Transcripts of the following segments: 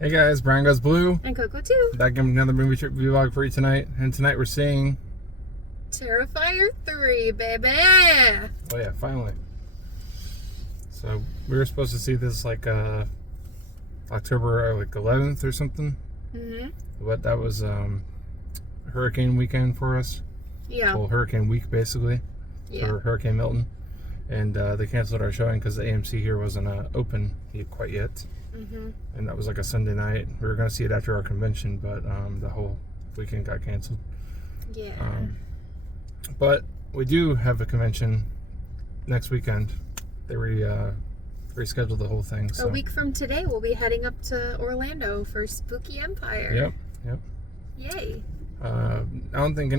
Hey guys, Brian Goes Blue. And Coco too. Back in another movie trip vlog for you tonight. And tonight we're seeing Terrifier 3, baby. Oh yeah, finally. So we were supposed to see this like October 11th or something. But that was hurricane weekend for us. Yeah. Well, hurricane week basically. Yeah. For Hurricane Milton. And they canceled our showing because the AMC here wasn't open quite yet. And that was like a Sunday night. We were going to see it after our convention, but the whole weekend got canceled. Yeah. But we do have a convention next weekend. They rescheduled the whole thing. So. A week from today, we'll be heading up to Orlando for Spooky Empire. Yep. Yay. I don't think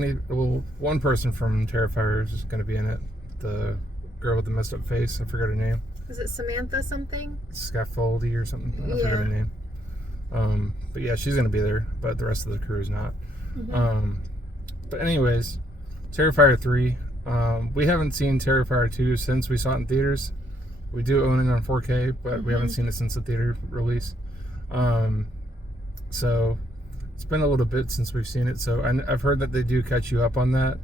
one person from Terrifier is going to be in it. The girl with the messed up face. I forgot her name. Is it Samantha something? Scaffoldy or something. I forgot her name. But yeah, she's going to be there, but the rest of the crew is not. But anyways, Terrifier 3. We haven't seen Terrifier 2 since we saw it in theaters. We do own it on 4K, but we haven't seen it since the theater release. So it's been a little bit since we've seen it. So I've heard that they do catch you up on that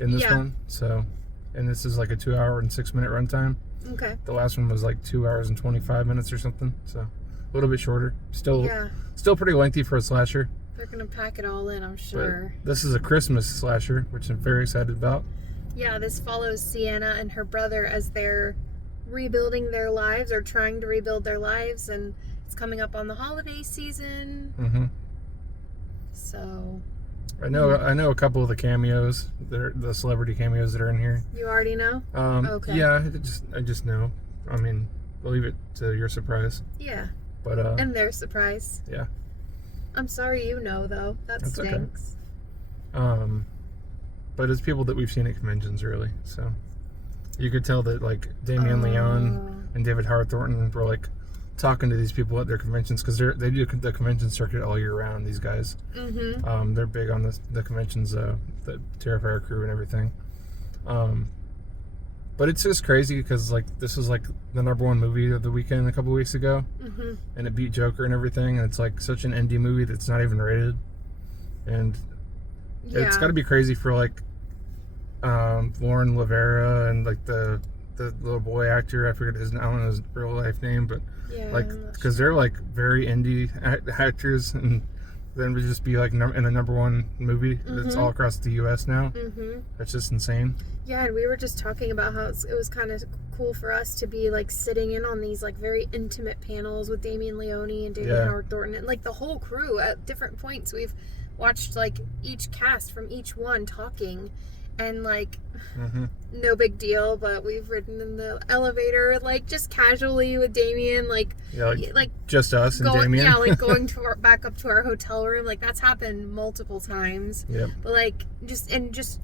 in this one. So, and this is like a 2-hour and 6-minute runtime. Okay. The last one was like 2 hours and 25 minutes or something. So a little bit shorter. Still pretty lengthy for a slasher. They're gonna pack it all in, I'm sure. But this is a Christmas slasher, which I'm very excited about. Yeah, this follows Sienna and her brother as they're rebuilding their lives or trying to rebuild their lives, and it's coming up on the holiday season. So I know a couple of the cameos, the celebrity cameos that are in here. You already know? Okay. Yeah, I just know. I mean, I'll leave it to your surprise. Yeah. But and their surprise. Yeah. I'm sorry you know though. That's stinks. Okay. But it's people that we've seen at conventions really. So you could tell that like Damien Leone and David Howard Thornton were like talking to these people at their conventions because they do the convention circuit all year round. These guys, they're big on the conventions, the Terrifier crew and everything. But it's just crazy because like this is like the #1 movie of the weekend a couple weeks ago, and it beat Joker and everything. And it's like such an indie movie that's not even rated, and it's got to be crazy for like Lauren Lavera and like the little boy actor. I forget I don't know his real life name, but like because they're like very indie actors, and then would just be like in a #1 movie that's all across the U.S. now. That's just insane. Yeah, and we were just talking about how it was kind of cool for us to be like sitting in on these like very intimate panels with Damien Leone and David Howard Thornton and like the whole crew at different points. We've watched like each cast from each one talking. And like no big deal, but we've ridden in the elevator like just casually with Damien, like just us and Damien. Yeah, like going to back up to our hotel room. Like that's happened multiple times. Yeah. But like just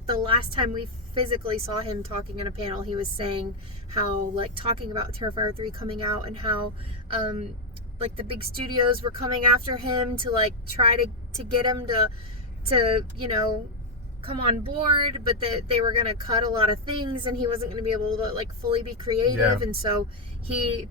the last time we physically saw him talking in a panel, he was saying how like talking about Terrifier 3 coming out and how like the big studios were coming after him to like try to get him to you know come on board, but that they were going to cut a lot of things and he wasn't going to be able to like fully be creative, and so he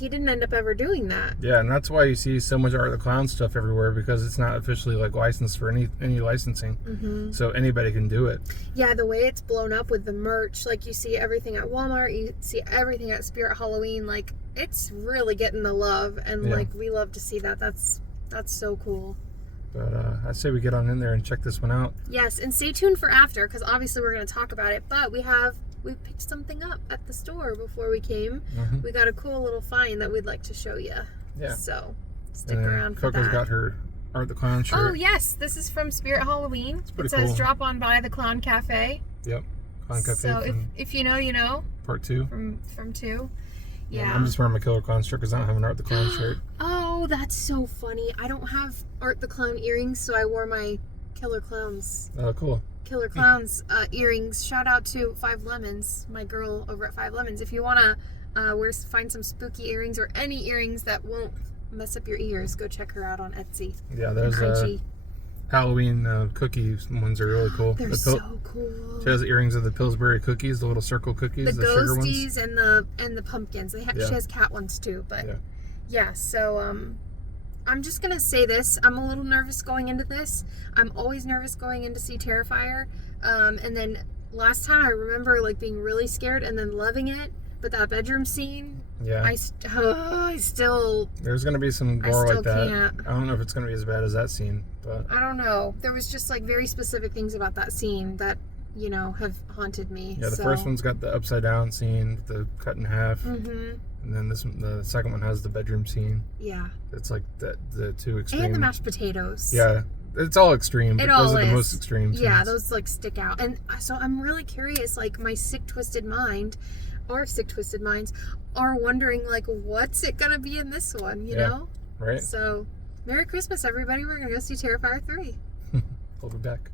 didn't end up ever doing that. Yeah, and that's why you see so much Art of the Clown stuff everywhere, because it's not officially like licensed for any licensing, so anybody can do it. Yeah, the way it's blown up with the merch, like you see everything at Walmart, you see everything at Spirit Halloween, like it's really getting the love, and like we love to see that. That's so cool. But I say we get on in there and check this one out. Yes, and stay tuned for after, because obviously we're going to talk about it. But we picked something up at the store before we came. We got a cool little find that we'd like to show you. Yeah. So stick around for Coco's that. Got her Art the Clown shirt. Oh yes, this is from Spirit Halloween. It says cool. "Drop on by the Clown Cafe." Yep, Clown Cafe. So if you know, you know. Part 2. From 2. Yeah. I'm just wearing my Killer Clown shirt because I don't have an Art the Clown shirt. Oh, that's so funny. I don't have Art the Clown earrings, so I wore my Killer Clowns. Oh, cool. Killer Clowns earrings. Shout out to 5 Lemons, my girl over at 5 Lemons. If you want to find some spooky earrings or any earrings that won't mess up your ears, go check her out on Etsy. Yeah, there's Halloween cookies ones are really cool. They're so cool. She has earrings of the Pillsbury cookies, the little circle cookies, the sugar ones. The ghosties and the pumpkins. She has cat ones too, but yeah. So I'm just gonna say this. I'm a little nervous going into this. I'm always nervous going in to see Terrifier. And then last time I remember like being really scared and then loving it. But that bedroom scene, yeah, I still. There's gonna be some gore like that. Can't. I don't know if it's gonna be as bad as that scene, but I don't know. There was just like very specific things about that scene that have haunted me. Yeah, the first one's got the upside down scene, the cut in half, Mm-hmm. and then the second one has the bedroom scene. Yeah. It's like the two extreme. And the mashed potatoes. Yeah, it's all extreme. But those are the most extreme scenes. Yeah, those like stick out. And so I'm really curious. Like my sick, twisted mind. Our sick, twisted minds are wondering, like, what's it gonna be in this one, you know? Right. So, Merry Christmas, everybody. We're gonna go see Terrifier 3. We'll be back.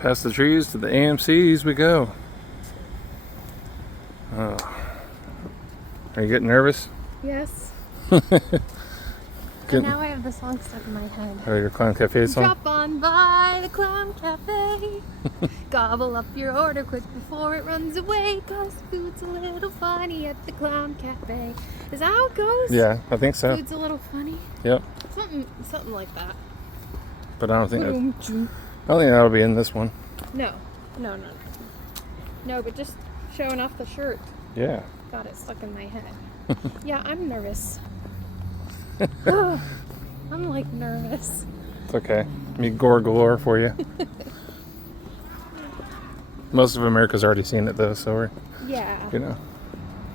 Past the trees to the AMCs we go. Oh. Are you getting nervous? Yes. Good. And now I have the song stuck in my head. Oh, your Clown Cafe song? Drop on by the Clown Cafe. Gobble up your order quick before it runs away, 'cause food's a little funny at the Clown Cafe. Is that how it goes? Yeah, I think so. Food's a little funny? Yep. Something like that. But I don't think that'll be in this one. No, but just showing off the shirt. Yeah. Got it stuck in my head. Yeah, I'm nervous. I'm like nervous. It's okay. Me gore galore for you. Most of America's already seen it though, so we're, yeah.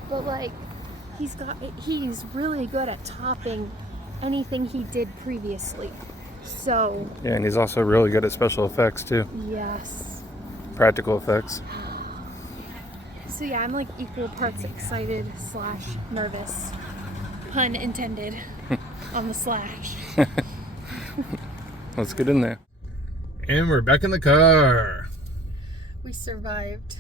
But like, he's really good at topping anything he did previously. So. Yeah, and he's also really good at special effects too. Yes. Practical effects. So yeah, I'm like equal parts excited / nervous. Pun intended on the slash. Let's get in there. And we're back in the car. We survived.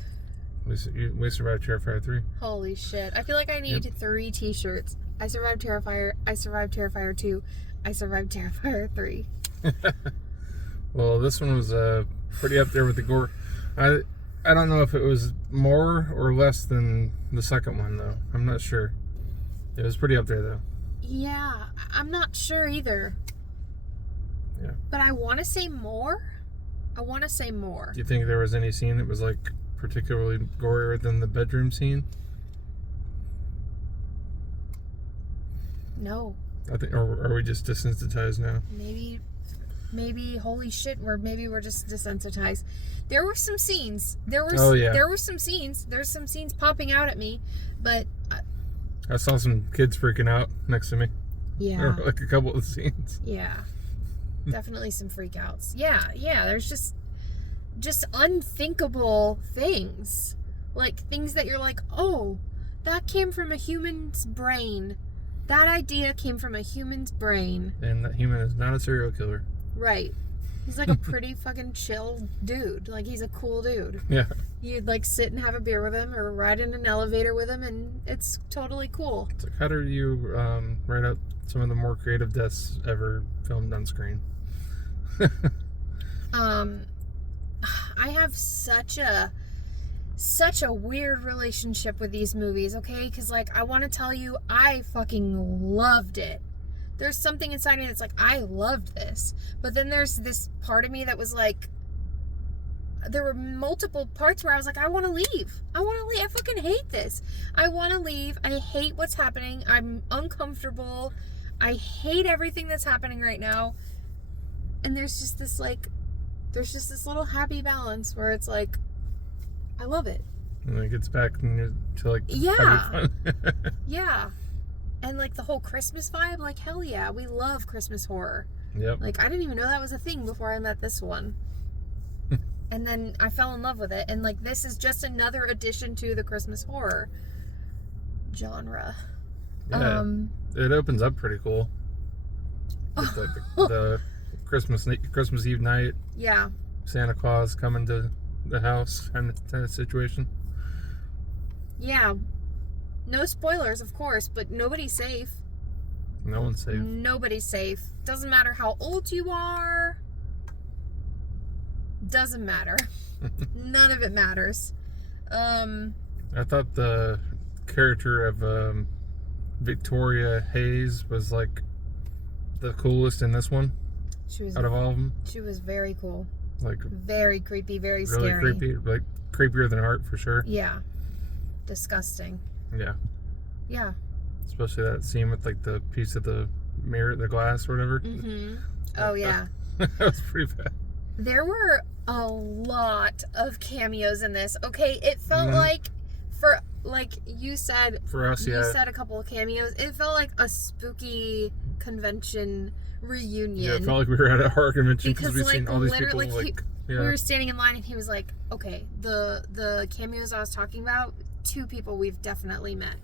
We survived Terrifier 3. Holy shit. I feel like I need 3 t-shirts. I survived Terrifier. I survived Terrifier 2. I survived Terrifier 3. Well, this one was pretty up there with the gore. I don't know if it was more or less than the second one, though. I'm not sure. It was pretty up there, though. Yeah, I'm not sure either. Yeah. But I want to say more. Do you think there was any scene that was, like, particularly gorier than the bedroom scene? No. I think, or are we just desensitized now? Maybe holy shit, maybe we're just desensitized. There were some scenes. There were some scenes. There's some scenes popping out at me, but I saw some kids freaking out next to me. Yeah. Or like a couple of the scenes. Yeah. Definitely some freakouts. Yeah. There's just unthinkable things. Like things that you're like, oh, that came from a human's brain. That idea came from a human's brain. And that human is not a serial killer. Right. He's like a pretty fucking chill dude. Like, he's a cool dude. Yeah. You'd like sit and have a beer with him or ride in an elevator with him, and it's totally cool. It's like, how do you write out some of the more creative deaths ever filmed on screen? I have such a weird relationship with these movies, okay? Because, like, I want to tell you, I fucking loved it. There's something inside me that's like, I loved this. But then there's this part of me that was like, there were multiple parts where I was like, I want to leave. I fucking hate this. I want to leave. I hate what's happening. I'm uncomfortable. I hate everything that's happening right now. And there's just this little happy balance where it's like, I love it. And then it gets back to like yeah. Yeah. And like the whole Christmas vibe, like hell yeah, we love Christmas horror. Yep. Like I didn't even know that was a thing before I met this one. And then I fell in love with it. And like this is just another addition to the Christmas horror genre. Yeah. It opens up pretty cool. With the Christmas Eve night. Yeah. Santa Claus coming to the house kind of situation. Yeah. No spoilers, of course, but nobody's safe. No one's safe. Nobody's safe. Doesn't matter how old you are. Doesn't matter. None of it matters. I thought the character of Victoria Hayes was like the coolest in this one. She was out of all of them. She was very cool. Like very creepy, very really scary. Creepy, like creepier than Art for sure. Yeah. Disgusting. Yeah. Yeah. Especially that scene with like the piece of the mirror, the glass or whatever. Mm-hmm. Oh yeah. That was pretty bad. There were a lot of cameos in this. Okay, it felt Mm-hmm. like for like you said For us, you yeah. said a couple of cameos. It felt like a spooky convention reunion. Yeah, it felt like we were at a horror convention because we've like, seen all these people. literally, Like, we were standing in line and he was like, "Okay, the cameos I was talking about, 2 people we've definitely met,"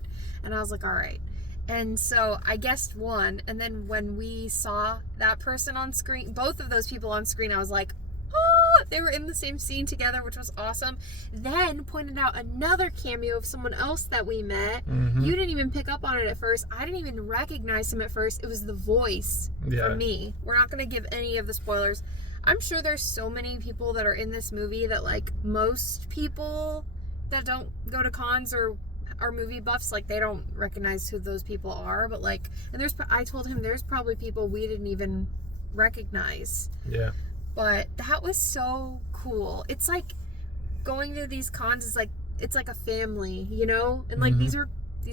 and I was like, "All right." And so I guessed 1, and then when we saw that person on screen, both of those people on screen, I was like, oh, they were in the same scene together, which was awesome. Then pointed out another cameo of someone else that we met. Mm-hmm. You didn't even pick up on it at first. I didn't even recognize him at first. It was the voice for me. We're not going to give any of the spoilers. I'm sure there's so many people that are in this movie that, like, most people that don't go to cons or are movie buffs, like, they don't recognize who those people are. But, like, and I told him there's probably people we didn't even recognize. Yeah. But that was so cool. It's like going to these cons is like, it's like a family, you know? And like these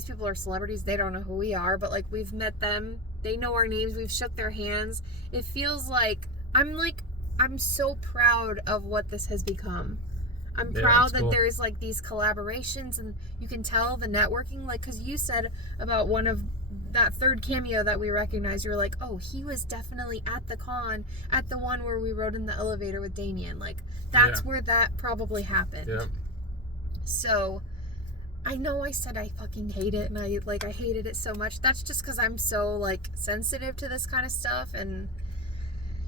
people are celebrities. They don't know who we are, but like we've met them. They know our names. We've shook their hands. It feels like I'm so proud of what this has become. I'm proud that there's like these collaborations and you can tell the networking, like, because you said about one of that third cameo that we recognized, you were like, oh, he was definitely at the con, at the one where we rode in the elevator with Damien. Like, that's where that probably happened. Yeah. So, I know I said I fucking hate it and I hated it so much. That's just because I'm so, like, sensitive to this kind of stuff and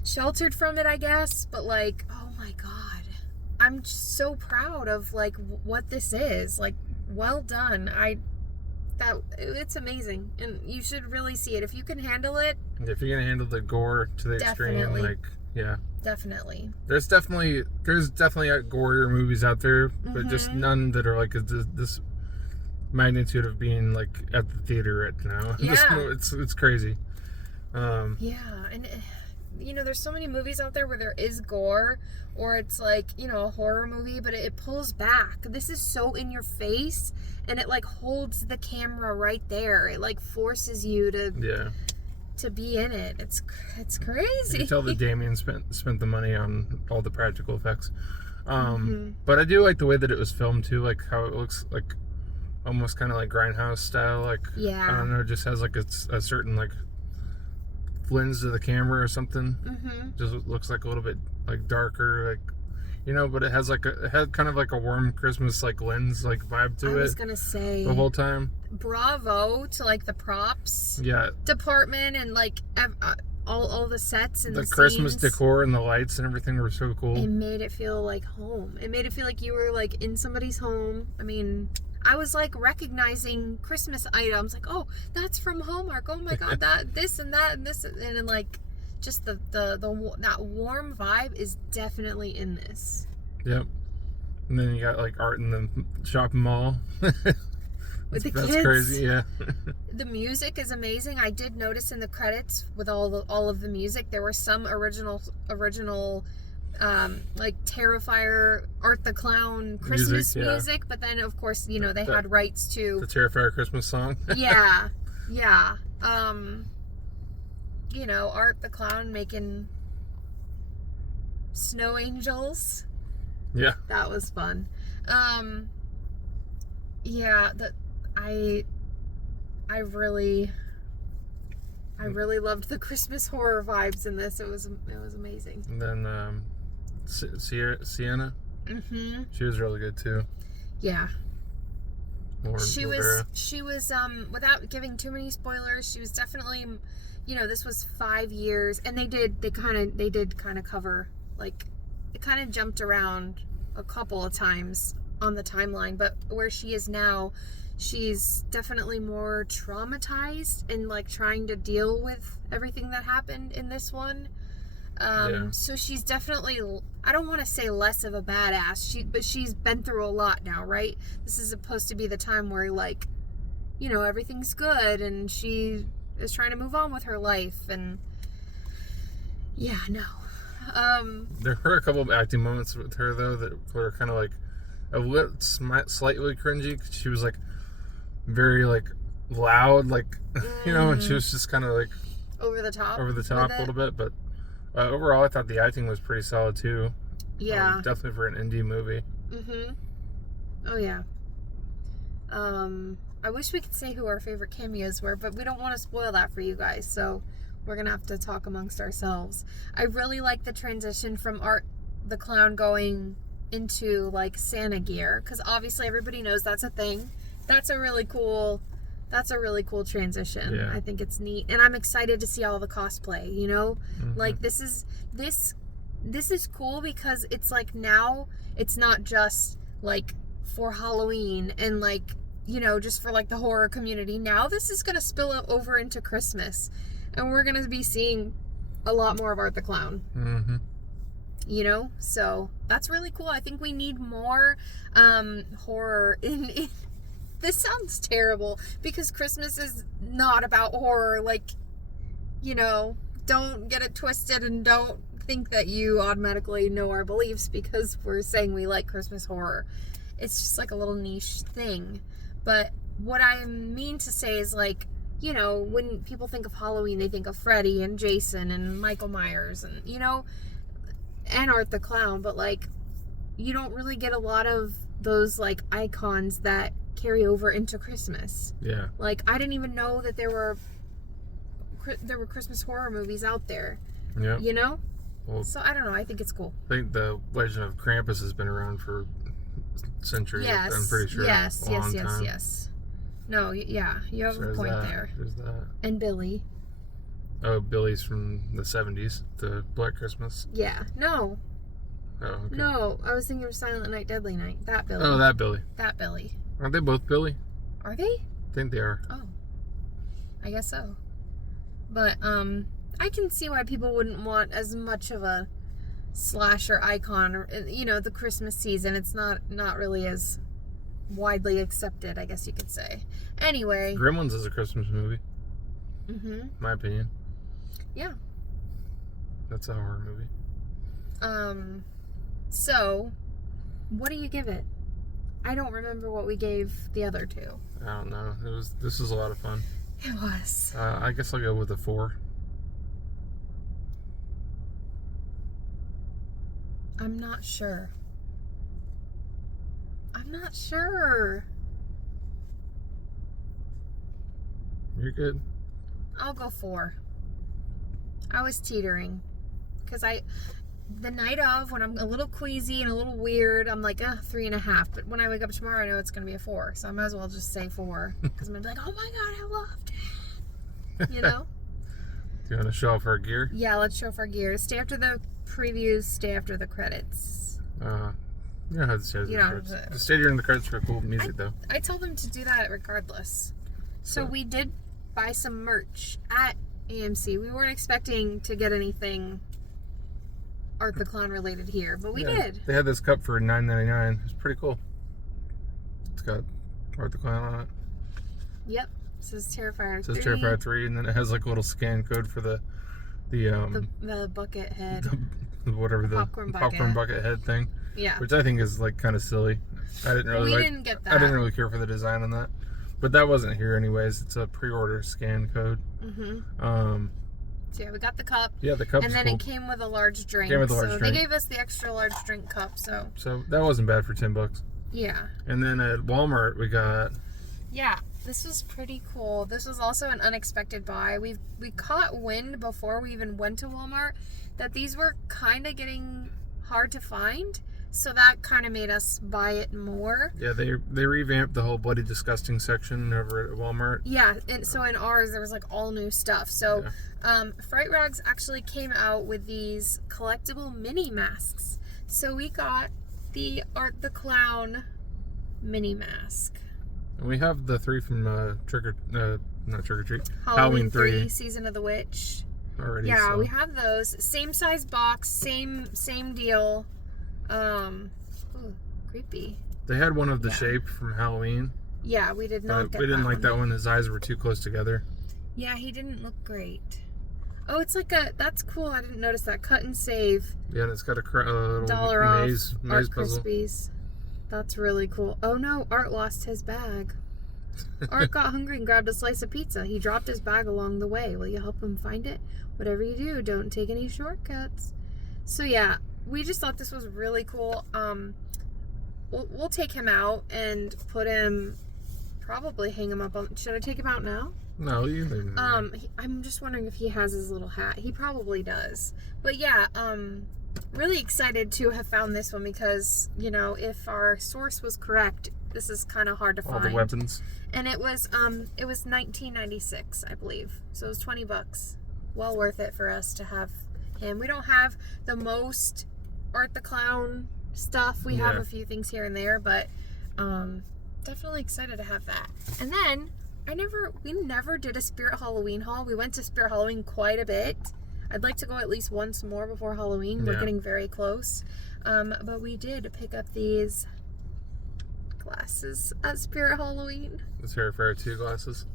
sheltered from it, I guess. But, like, oh my God. I'm just so proud of, like, what this is. Like, well done. It's amazing. And you should really see it. If you can handle it. If you're going to handle the gore to the extreme, like, yeah. Definitely. There's definitely gorier movies out there, but just none that are, like, this magnitude of being, like, at the theater right now. Yeah. It's crazy. Yeah, and you know, there's so many movies out there where there is gore, or it's like, you know, a horror movie, but it pulls back. This is so in your face, and it like holds the camera right there. It like forces you to be in it. It's crazy. You can tell that Damien spent the money on all the practical effects. But I do like the way that it was filmed too, like how it looks like almost kind of like Grindhouse style. Like, I don't know, it just has like a certain like lens to the camera or something. Just looks like a little bit like darker, like, you know, but it had kind of like a warm Christmas like lens like vibe to it. I was gonna say the whole time. Bravo to like the props department and like all the sets and the Christmas scenes. decor and the lights and everything were so cool. It made it feel like home. It made it feel like you were like in somebody's home. I mean, I was like recognizing Christmas items, like, oh, that's from Hallmark. Oh my God, that this and that and this, and then like just the that warm vibe is definitely in this. Yep. And then you got like Art in the shopping mall. With the that's kids. Crazy, yeah. The music is amazing. I did notice in the credits with all of the music, there were some original like Terrifier, Art the Clown Christmas music, but then of course, you know, they had rights to the Terrifier Christmas song. yeah. You know, Art the Clown making snow angels. Yeah. That was fun. Yeah, I really loved the Christmas horror vibes in this. It was amazing. And then Sienna. She was really good too. Yeah. She Rivera. was without giving too many spoilers, she was definitely, you know, this was 5 years, and they did kind of cover, like, it kind of jumped around a couple of times on the timeline, but where she is now, she's definitely more traumatized and like trying to deal with everything that happened in this one. So she's definitely, I don't want to say less of a badass, but she's been through a lot now, right? This is supposed to be the time where, like, you know, everything's good and she is trying to move on with her life, and Yeah, no. There were a couple of acting moments with her though that were kind of like a little slightly cringy. 'Cause she was like very like loud, like and she was just kind of like over the top a little bit. But overall, I thought the acting was pretty solid too. Yeah, definitely for an indie movie. Oh yeah. I wish we could say who our favorite cameos were, but we don't want to spoil that for you guys, so we're gonna have to talk amongst ourselves. I really like the transition from Art the Clown going into like Santa gear, because obviously everybody knows that's a thing. That's a really cool transition. Yeah. I think it's neat, and I'm excited to see all the cosplay. Like this is cool because it's like now it's not just like for Halloween and like just for like the horror community. Now this is gonna spill over into Christmas, and we're gonna be seeing a lot more of Art the Clown. So that's really cool. I think we need more horror in this sounds terrible because Christmas is not about horror. Like, don't get it twisted, and don't think that you automatically know our beliefs because we're saying we like Christmas horror. It's just like a little niche thing. But what I mean to say is like, when people think of Halloween, they think of Freddy and Jason and Michael Myers and, and Art the Clown. But like, you don't really get a lot of those like icons that carry over into Christmas. Yeah. Like, I didn't even know that there were Christmas horror movies out there. Yeah. Well, so I don't know. I think it's cool. I think the legend of Krampus has been around for centuries. Yes. I'm pretty sure. Yes. Time. Yes. No. Yeah. You have a point there. There's that. And Billy. Oh, Billy's from the 70s. The Black Christmas. Yeah. No. Oh, okay. No. I was thinking of Silent Night, Deadly Night. That Billy. Oh, that Billy. That Billy. Aren't they both Billy? Are they? I think they are. Oh. I guess so. But, I can see why people wouldn't want as much of a slasher icon, or the Christmas season. It's not really as widely accepted, I guess you could say. Anyway, Gremlins is a Christmas movie. My opinion. Yeah. That's a horror movie. So what do you give it? I don't remember what we gave the other two. I don't know. This was a lot of fun. It was. I guess I'll go with a 4. I'm not sure. You're good. I'll go 4. I was teetering. Because the night of, when I'm a little queasy and a little weird, I'm like, 3.5. But when I wake up tomorrow, I know it's going to be a 4. So I might as well just say 4. Because I'm going to be like, oh my God, I loved it. Do you want to show off our gear? Yeah, let's show off our gear. Stay after the previews, stay after the credits. You don't have to stay during the credits. Just stay during the credits for cool music, though. I told them to do that regardless. So we did buy some merch at AMC. We weren't expecting to get anything Art the Clown related here, but we did. They had this cup for $9.99. It's pretty cool. It's got Art the Clown on it. Yep. It says Terrifier 3. It says Terrifier 3, and then it has like a little scan code for the bucket head. The popcorn bucket head thing. Yeah. Which I think is like kind of silly. I didn't really didn't get that. I didn't really care for the design on that. But that wasn't here anyways. It's a pre-order scan code. So yeah, we got the cup. Yeah, the cup. And then it came with a large drink. So they gave us the extra large drink cup, so that wasn't bad for $10. Yeah. And then at Walmart we got. Yeah, this was pretty cool. This was also an unexpected buy. We caught wind before we even went to Walmart that these were kind of getting hard to find. So that kind of made us buy it more. Yeah, they revamped the whole Bloody Disgusting section over at Walmart. Yeah, and so in ours there was like all new stuff. So Fright Rags actually came out with these collectible mini masks. So we got the Art the Clown mini mask. And we have the 3 from not Trick or Treat. Halloween 3, Season of the Witch. Already. Yeah, we have those. Same size box, same deal. Ooh, creepy. They had one of the shape from Halloween. Yeah, we did not get that. We didn't like that one. His eyes were too close together. Yeah, he didn't look great. Oh, it's like that's cool. I didn't notice that. Cut and save. Yeah, and it's got a little $1 off maze Art puzzle. Krispies. That's really cool. Oh no, Art lost his bag. Art got hungry and grabbed a slice of pizza. He dropped his bag along the way. Will you help him find it? Whatever you do, don't take any shortcuts. So yeah, we just thought this was really cool. We'll take him out and put him, probably hang him up on. Should I take him out now? No, you leave him. I'm just wondering if he has his little hat. He probably does. But yeah, really excited to have found this one because, you know, if our source was correct, this is kind of hard to find. All the weapons. And it was $19.96, I believe. So it was $20. Well worth it for us to have him. We don't have the most Art the Clown stuff. We have a few things here and there, but definitely excited to have that. And then we never did a Spirit Halloween haul. We went to Spirit Halloween quite a bit. I'd like to go at least once more before Halloween. We're getting very close. But we did pick up these glasses at Spirit Halloween. The Terrifier 2 glasses.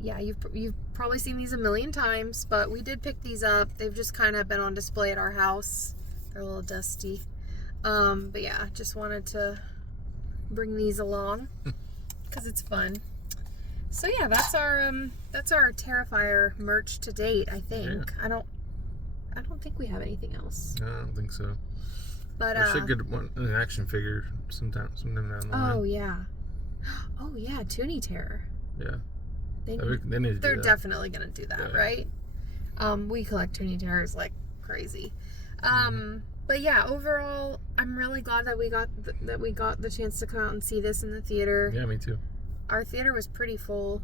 Yeah, you've probably seen these a million times, but we did pick these up. They've just kind of been on display at our house. They're a little dusty. But yeah, just wanted to bring these along because it's fun. So yeah, that's our Terrifier merch to date, I think. Yeah. I don't think we have anything else. I don't think so. But we should get an action figure sometime down the line. Oh yeah, Toonie Terror. Yeah. They need to do they're that. Definitely gonna do that, right? We collect Toonie Terrors like crazy. But yeah, overall, I'm really glad that we got the chance to come out and see this in the theater. Yeah, me too. Our theater was pretty full,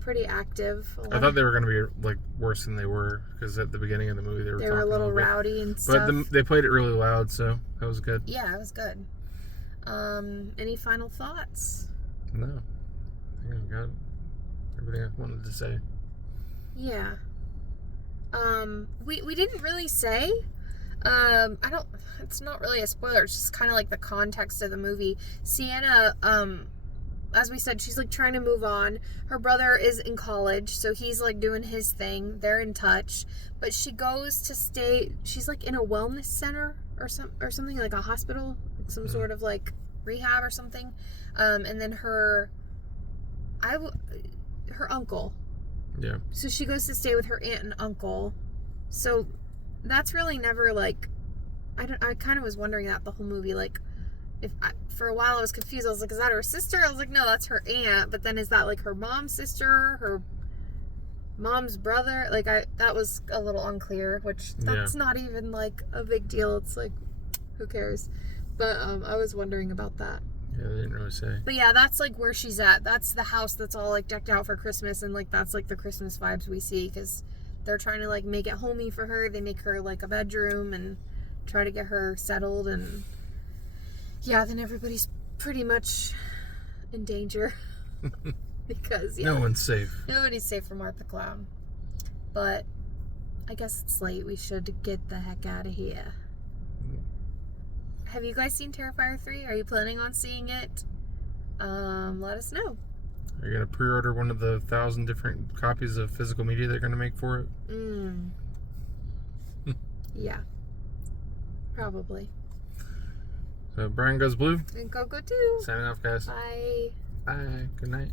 pretty active. I thought they were going to be like worse than they were because at the beginning of the movie they were a little rowdy and stuff. But they played it really loud, so that was good. Yeah, it was good. Any final thoughts? No, I think I've got everything I wanted to say. Yeah. We didn't really say. It's not really a spoiler. It's just kind of like the context of the movie. Sienna, as we said, she's like trying to move on. Her brother is in college, so he's like doing his thing. They're in touch, but she goes to stay. She's like in a wellness center or something like a hospital, some sort of like rehab or something. And then her uncle. Yeah. So she goes to stay with her aunt and uncle. So that's really never like. I kind of was wondering that the whole movie, like. For a while I was confused. I was like, is that her sister? I was like, no, that's her aunt. But then is that like her mom's sister, her mom's brother? Like that was a little unclear, which that's not even like a big deal. It's like, who cares? But I was wondering about that. Yeah, they didn't really say. But yeah, that's like where she's at. That's the house that's all like decked out for Christmas, and like that's like the Christmas vibes we see because they're trying to like make it homey for her. They make her like a bedroom and try to get her settled and. Yeah, then everybody's pretty much in danger because no one's safe. Nobody's safe from Art the Clown. But I guess it's late. We should get the heck out of here. Have you guys seen Terrifier 3? Are you planning on seeing it? Let us know. Are you gonna pre-order one of the 1,000 different copies of physical media they're gonna make for it? Yeah, probably. So Brian Goes Blue. And go too. Signing off, guys. Bye. Bye. Good night.